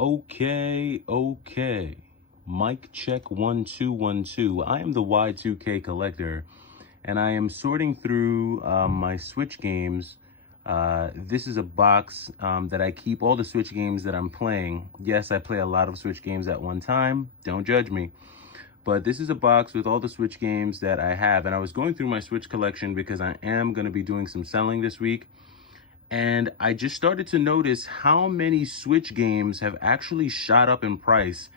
Okay. Mic check 1 2 1 2. I am the Y2K collector, and I am sorting through my Switch games. This is a box that I keep all the Switch games that I'm playing. Yes, I play a lot of Switch games at one time. Don't judge me. But this is a box with all the Switch games that I have, and I was going through my Switch collection because I am going to be doing some selling this week. And I just started to notice how many Switch games have actually shot up in price.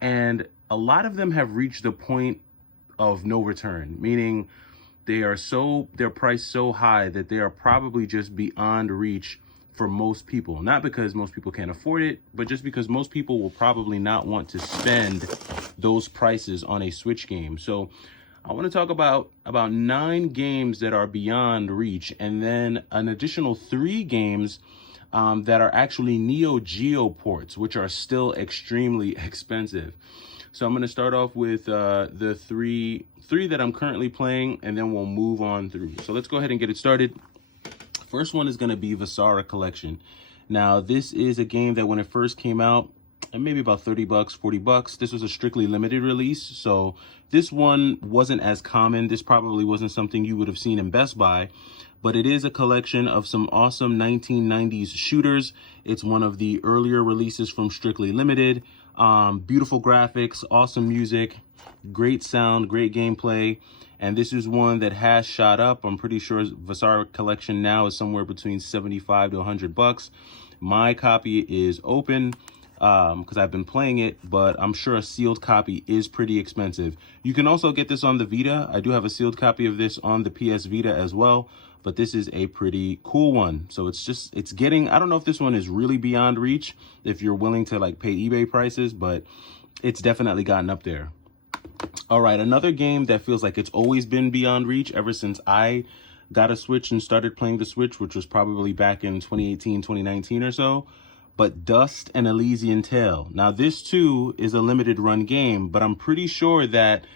And a lot of them have reached the point of no return, meaning they're priced so high that they are probably just beyond reach for most people. Not because most people can't afford it, but just because most people will probably not want to spend those prices on a Switch game. So I want to talk about 9 games that are beyond reach, and then an additional 3 games that are actually NEOGEO ports, which are still extremely expensive. So I'm going to start off with the three that I'm currently playing, and then we'll move on through. So let's go ahead and get it started. First one is going to be Vasara Collection. Now, this is a game that when it first came out, maybe about 30 bucks, 40 bucks. This was a strictly limited release, so this one wasn't as common. This probably wasn't something you would have seen in Best Buy, but it is a collection of some awesome 1990s shooters. It's one of the earlier releases from Strictly Limited. Beautiful graphics, awesome music, great sound, great gameplay. And this is one that has shot up. I'm pretty sure Vasara Collection now is somewhere between 75 to 100 bucks. My copy is open because I've been playing it, but I'm sure a sealed copy is pretty expensive. You can also get this on the Vita. I do have a sealed copy of this on the PS Vita as well, but this is a pretty cool one. So it's getting, I don't know if this one is really beyond reach if you're willing to like pay eBay prices, but it's definitely gotten up there. All right, another game that feels like it's always been beyond reach ever since I got a Switch and started playing the Switch, which was probably back in 2018, 2019 or so. But Dust and Elysian Tale. Now, this too is a limited run game, but I'm pretty sure that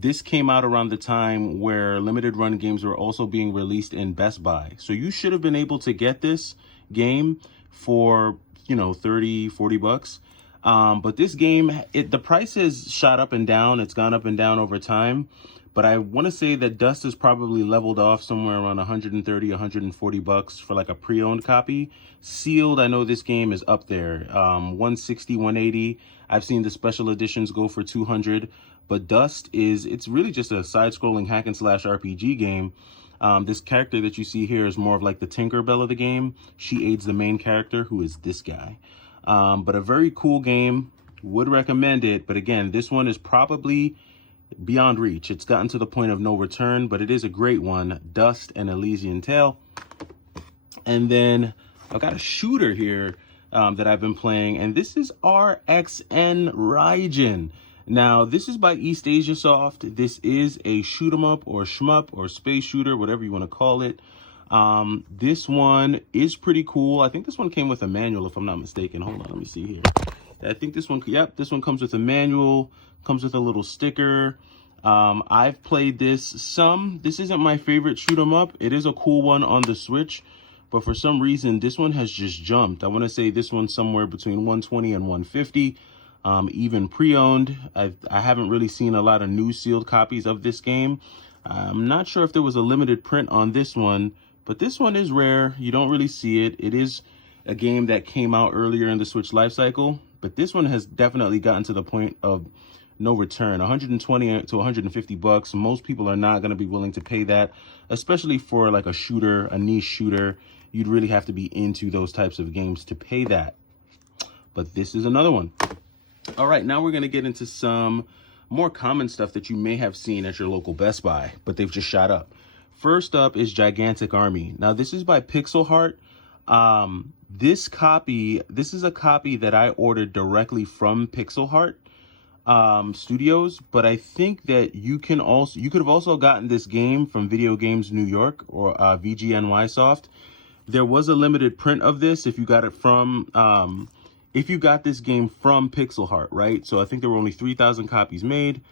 this came out around the time where limited run games were also being released in Best Buy. So you should have been able to get this game for, 30, 40 bucks. But this game, the price has shot up and down. It's gone up and down over time. But I want to say that Dust is probably leveled off somewhere around 130, 140 bucks for like a pre-owned copy. Sealed, I know this game is up there, 160, 180. I've seen the special editions go for 200. But Dust it's really just a side-scrolling hack and slash RPG game. This character that you see here is more of like the Tinkerbell of the game. She aids the main character, who is this guy. But a very cool game. Would recommend it. But again, this one is probably beyond reach. It's gotten to the point of no return, but it is a great one. Dust and Elysian Tale. And then I got a shooter here that I've been playing, and this is Rxn Ren. Now, this is by East Asia Soft. This is a shoot 'em up or shmup or space shooter, whatever you want to call it. This one is pretty cool. I think this one came with a manual, if I'm not mistaken. Hold on, let me see here. I think this one, this one comes with a manual, comes with a little sticker. I've played this some. This isn't my favorite shoot 'em up. It is a cool one on the Switch, but for some reason, this one has just jumped. I want to say this one's somewhere between 120 and 150. Even pre-owned. I haven't really seen a lot of new sealed copies of this game. I'm not sure if there was a limited print on this one, but this one is rare. You don't really see it. It is a game that came out earlier in the Switch lifecycle, but this one has definitely gotten to the point of no return. 120 to 150 bucks. Most people are not going to be willing to pay that, especially for like a shooter, a niche shooter. You'd really have to be into those types of games to pay that. But this is another one. All right, now we're going to get into some more common stuff that you may have seen at your local Best Buy, but they've just shot up. First up is Gigantic Army. Now, this is by Pixel Heart. This is a copy that I ordered directly from Pixel Heart Studios, but I think that you could have also gotten this game from Video Games New York or VGNY Soft. There was a limited print of this if you got it from if you got this game from Pixel Heart, right? So I think there were only 3,000 copies made.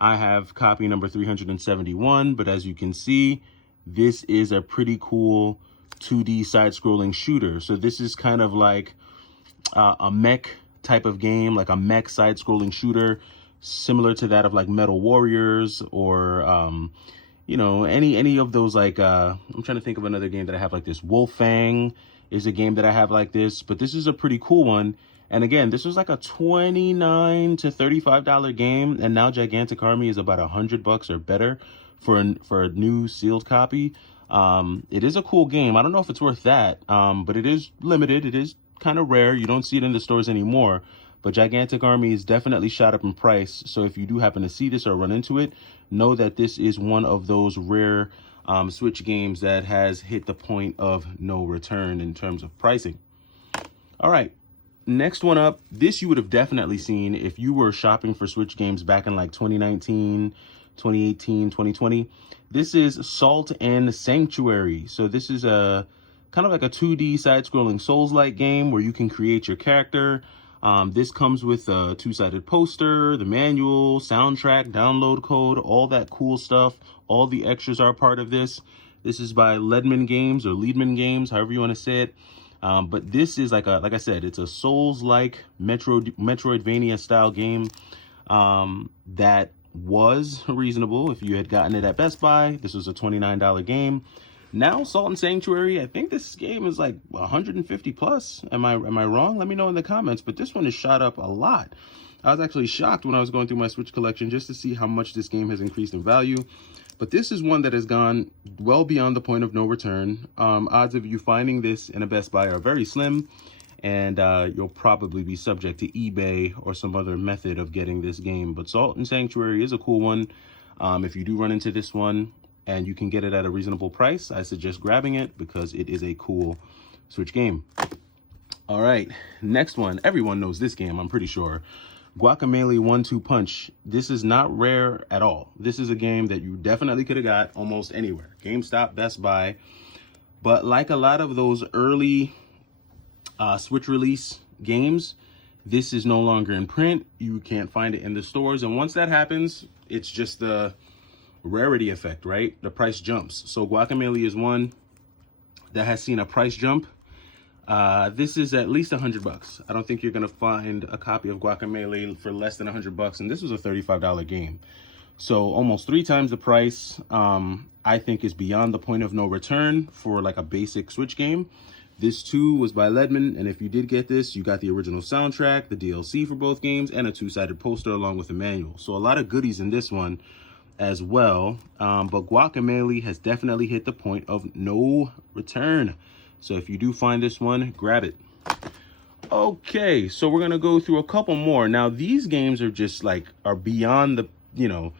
I have copy number 371, but as you can see, this is a pretty cool 2D side-scrolling shooter. So this is kind of like a mech type of game, like a mech side-scrolling shooter, similar to that of like Metal Warriors or you know, any of those, like I'm trying to think of another game that I have like this. Wolfang is a game that I have like this, but this is a pretty cool one. And again, this was like a $29 to $35 game, and now Gigantic Army is about $100 or better for a new sealed copy. It is a cool game. I don't know if it's worth that, but it is limited. It is kind of rare. You don't see it in the stores anymore. But Gigantic Army is definitely shot up in price. So if you do happen to see this or run into it, know that this is one of those rare Switch games that has hit the point of no return in terms of pricing. All right, next one up. This you would have definitely seen if you were shopping for Switch games back in like 2019, 2018, 2020. This is Salt and Sanctuary. So this is a kind of like a 2D side-scrolling Souls-like game where you can create your character. This comes with a two-sided poster, the manual, soundtrack, download code, all that cool stuff. All the extras are part of this. This is by Leadman Games or Leadman Games, however you want to say it. But this is like I said, it's a Souls-like Metroidvania style game that was reasonable if you had gotten it at Best Buy. This was a $29 game. Now Salt and Sanctuary, I think this game is like 150 plus. Am I wrong? Let me know in the comments, but this one is shot up a lot. I was actually shocked when I was going through my Switch collection just to see how much this game has increased in value. But this is one that has gone well beyond the point of no return. Odds of you finding this in a Best Buy are very slim, and you'll probably be subject to eBay or some other method of getting this game. But Salt and Sanctuary is a cool one. If you do run into this one, and you can get it at a reasonable price, I suggest grabbing it because it is a cool Switch game. All right, next one. Everyone knows this game, I'm pretty sure. Guacamelee 1-2 Punch. This is not rare at all. This is a game that you definitely could have got almost anywhere. GameStop, Best Buy. But like a lot of those early Switch release games, this is no longer in print. You can't find it in the stores. And once that happens, it's just the rarity effect, right? The price jumps. So Guacamelee is one that has seen a price jump. This is at least $100. I don't think you're gonna find a copy of Guacamelee for less than $100, and this was a $35 game. So almost 3 times the price. I think is beyond the point of no return for like a basic Switch game. This too was by Leadman, and if you did get this, you got the original soundtrack, the DLC for both games, and a two-sided poster along with a manual. So a lot of goodies in this one as well. But Guacamelee has definitely hit the point of no return. So if you do find this one, grab it. Okay, so we're gonna go through a couple more. Now these games are just like, are beyond the, you know,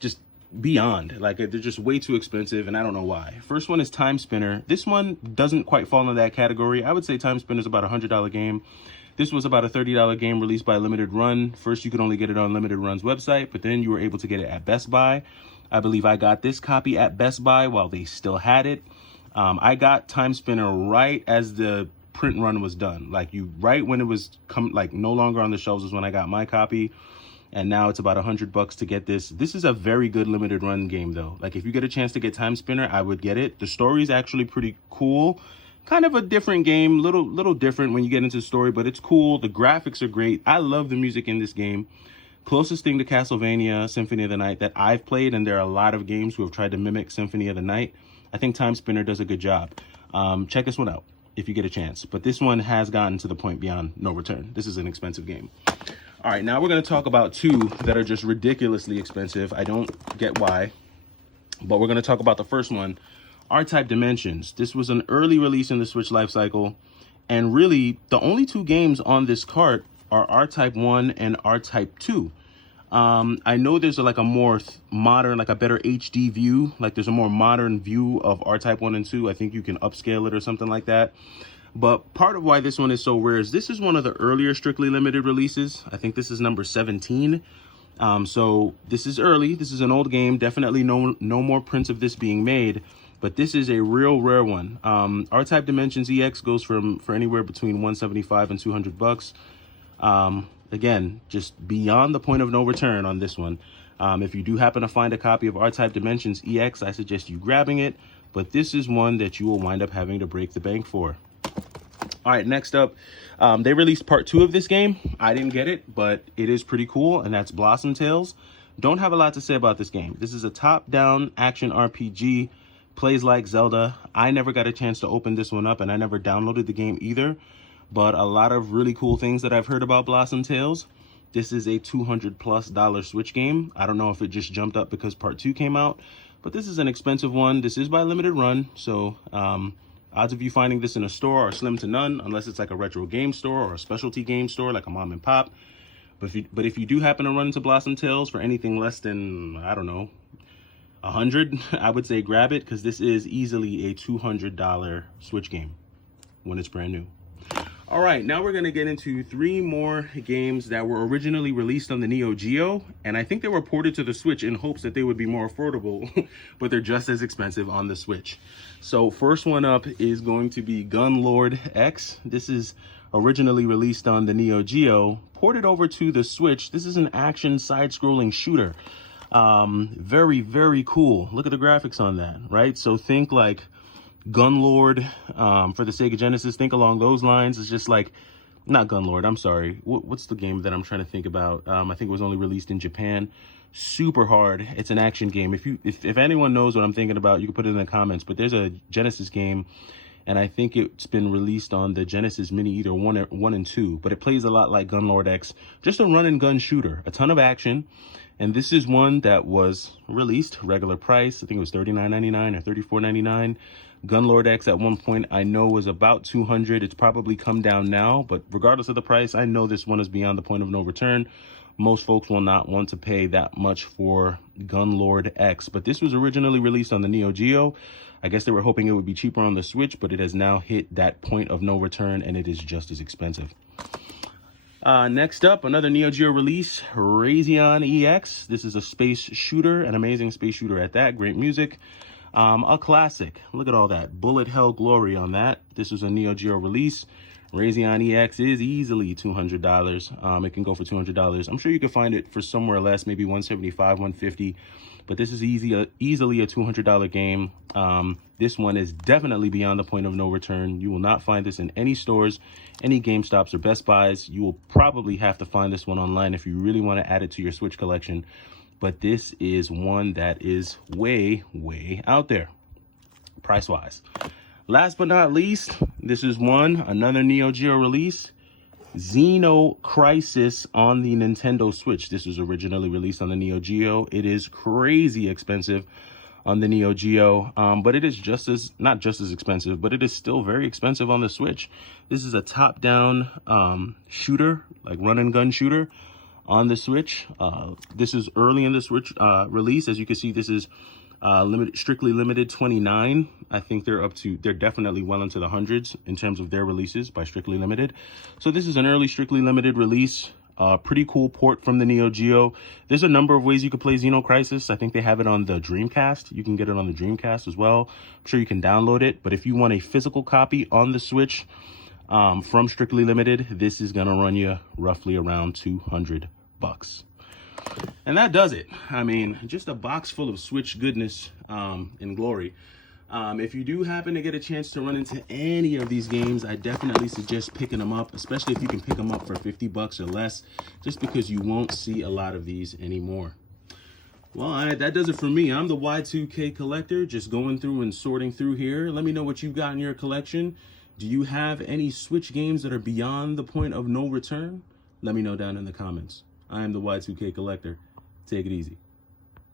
just beyond. Like they're just way too expensive, and I don't know why. First one is Timespinner. This one doesn't quite fall in that category. I would say Timespinner is about a $100 game. This was about a $30 game released by Limited Run. First, you could only get it on Limited Run's website, but then you were able to get it at Best Buy. I believe I got this copy at Best Buy while they still had it. I got Timespinner right as the print run was done. Like right when it was no longer on the shelves is when I got my copy. And now it's about $100 to get this. This is a very good Limited Run game though. Like if you get a chance to get Timespinner, I would get it. The story is actually pretty cool. Kind of a different game, little different when you get into the story, but it's cool. The graphics are great. I love the music in this game. Closest thing to Castlevania Symphony of the Night that I've played, and there are a lot of games who have tried to mimic Symphony of the Night. I think Timespinner does a good job. Check this one out if you get a chance. But this one has gotten to the point beyond no return. This is an expensive game. All right, now we're going to talk about 2 that are just ridiculously expensive. I don't get why, but we're going to talk about the first one. R-Type Dimensions. This was an early release in the Switch lifecycle, and really the only 2 games on this cart are R-Type 1 and R-Type 2. I know there's like a more modern, like a better HD view, like there's a more modern view of R-Type 1 and 2. I think you can upscale it or something like that. But part of why this one is so rare is this is one of the earlier strictly limited releases. I think this is number 17. So this is early. This is an old game. Definitely no more prints of this being made. But this is a real rare one. R-Type Dimensions EX goes for anywhere between $175 and $200. Again, just beyond the point of no return on this one. If you do happen to find a copy of R-Type Dimensions EX, I suggest you grabbing it. But this is one that you will wind up having to break the bank for. All right, next up, they released part 2 of this game. I didn't get it, but it is pretty cool, and that's Blossom Tales. Don't have a lot to say about this game. This is a top-down action RPG, plays like Zelda. I never got a chance to open this one up, and I never downloaded the game either, but a lot of really cool things that I've heard about Blossom Tales. This is a $200+ Switch game. I don't know if it just jumped up because part 2 came out, but this is an expensive one. This is by limited run, so odds of you finding this in a store are slim to none, unless it's like a retro game store or a specialty game store like a mom and pop. But if you do happen to run into Blossom Tales for anything less than, I don't know, 100, I would say grab it, because this is easily a $200 Switch game when it's brand new. All right, now we're gonna get into 3 more games that were originally released on the NEOGEO, and I think they were ported to the Switch in hopes that they would be more affordable, but they're just as expensive on the Switch. So first one up is going to be Gunlord X. This is originally released on the NEOGEO, ported over to the Switch. This is an action side-scrolling shooter. Very, very cool. Look at the graphics on that, right? So think like Gunlord for the Sega Genesis. Think along those lines. It's just like, not Gunlord, I'm sorry. What's the game that I'm trying to think about? I think it was only released in Japan. Super hard. It's an action game. If anyone knows what I'm thinking about, you can put it in the comments. But there's a Genesis game, and I think it's been released on the Genesis Mini either 1 and 2, but it plays a lot like Gunlord X. Just a run and gun shooter, a ton of action. And this is one that was released regular price. I think it was $39.99 or $34.99. Gunlord X at one point I know was about $200. It's probably come down now, but regardless of the price, I know this one is beyond the point of no return. Most folks will not want to pay that much for Gunlord X, but this was originally released on the NEOGEO. I guess they were hoping it would be cheaper on the Switch, but it has now hit that point of no return, and it is just as expensive. Next up, another NEOGEO release, Razion Ex. This is a space shooter, an amazing space shooter at that. Great music. A classic. Look at all that. Bullet hell glory on that. This was a NEOGEO release. Razion Ex is easily $200. It can go for $200. I'm sure you can find it for somewhere less, maybe $175, $150. But this is easily a $200 game. This one is definitely beyond the point of no return. You will not find this in any stores, any GameStops or Best Buys. You will probably have to find this one online if you really want to add it to your Switch collection. But this is one that is way, way out there, price-wise. Last but not least, this is another NEOGEO release, Xeno Crisis on the Nintendo Switch. This was originally released on the NEOGEO. It is crazy expensive on the NEOGEO, but it is not just as expensive, but it is still very expensive on the Switch. This is a top-down shooter, like run and gun shooter on the Switch. This is early in the Switch release. As you can see, this is strictly limited 29. I think they're definitely well into the hundreds in terms of their releases by strictly limited. So this is an early strictly limited release. Pretty cool port from the NEOGEO. There's a number of ways you could play Xeno Crisis. I think they have it on the Dreamcast. You can get it on the Dreamcast as well. I'm sure you can download it, but if you want a physical copy on the Switch from strictly limited, this is gonna run you roughly around $200. And that does it. I mean, just a box full of Switch goodness and glory. If you do happen to get a chance to run into any of these games, I definitely suggest picking them up, especially if you can pick them up for $50 or less, just because you won't see a lot of these anymore. Well, that does it for me. I'm the Y2K collector, just going through and sorting through here. Let me know what you've got in your collection. Do you have any Switch games that are beyond the point of no return? Let me know down in the comments. I am the Y2K collector. Take it easy.